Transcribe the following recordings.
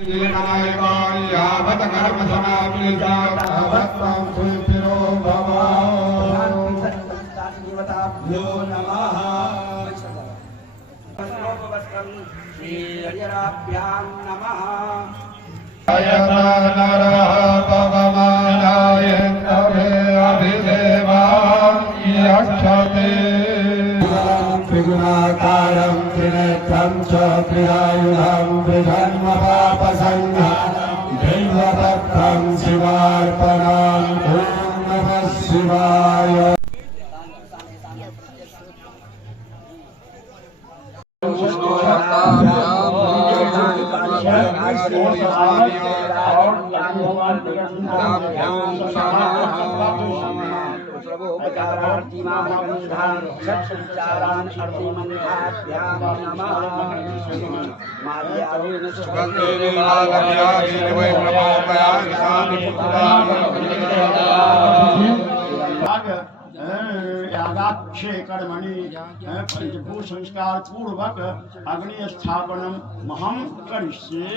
यावत् कर्म समाप्तिर्जावत्तं सुखिनो भवाभ्यो नमः। श्रीहरिराभ्यां नमः। यथा नरः पवमानाय तवे अभिदेवां यक्षते त्रिगुणाकारं त्रिनेत्रं च त्रियायुधं विधर्मपापसंहारं दैवभक्तं शिवार्पणम् ॐ नमः शिवाय। यागाक्षे कर्मणि पंचभू संस्कार पूर्वक अग्नि स्थापनम महम करिष्ये।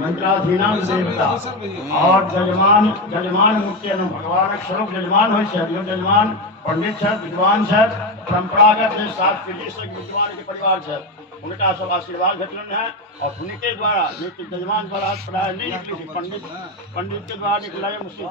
मंत्राधीनां देवता और जजमान मुख्य भगवान स्वरूप जजमान हो जजमान पंडित है विद्वान है परंपरागत 7 पीढ़ी से विद्वान के परिवार है उनका सब आशीर्वाद भेटन है और उनके द्वारा जजमान द्वारा पढ़ाई नहीं निकली थी पंडित के द्वारा निकला मुश्किल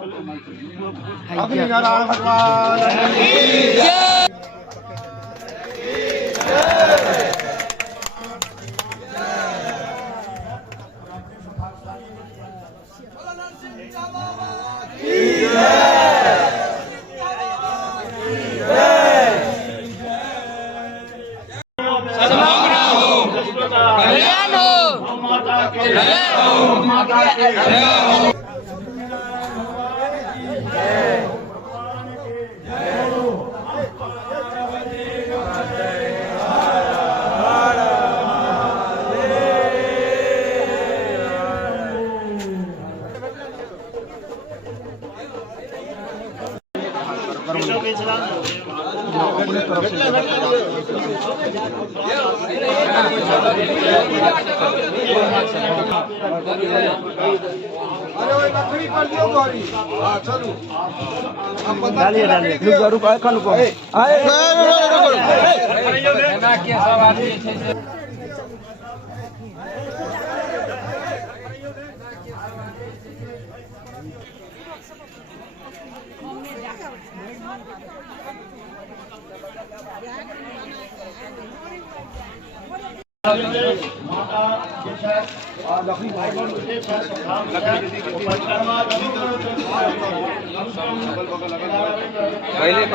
कल्याण हो गौ माता के गौ माता के अरे वो लकड़ी कर दियो गौरी। हाँ चलो डालिए डालिए रुक रुक आए रुको आए ना किया सब आदमी माता के साथ और लकड़ी भाई बहन के साथ परिक्रमा पहले